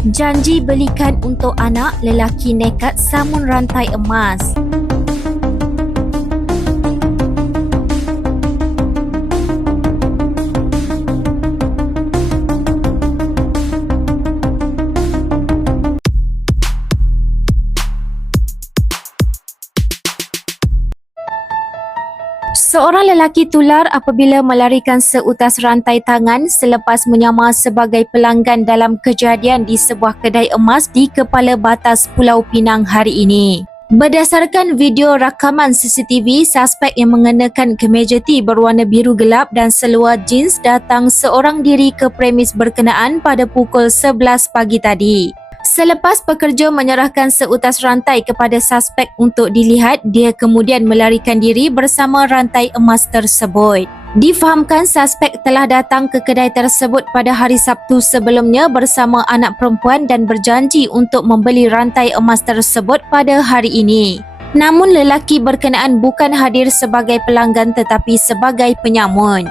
Janji belikan untuk anak, lelaki nekat samun rantai emas. Seorang lelaki tular apabila melarikan seutas rantai tangan selepas menyamar sebagai pelanggan dalam kejadian di sebuah kedai emas di Kepala Batas Pulau Pinang hari ini. Berdasarkan video rakaman CCTV, suspek yang mengenakan kemeja T berwarna biru gelap dan seluar jeans datang seorang diri ke premis berkenaan pada pukul 11 pagi tadi. Selepas pekerja menyerahkan seutas rantai kepada suspek untuk dilihat, dia kemudian melarikan diri bersama rantai emas tersebut. Difahamkan suspek telah datang ke kedai tersebut pada hari Sabtu sebelumnya bersama anak perempuan dan berjanji untuk membeli rantai emas tersebut pada hari ini. Namun lelaki berkenaan bukan hadir sebagai pelanggan tetapi sebagai penyamun.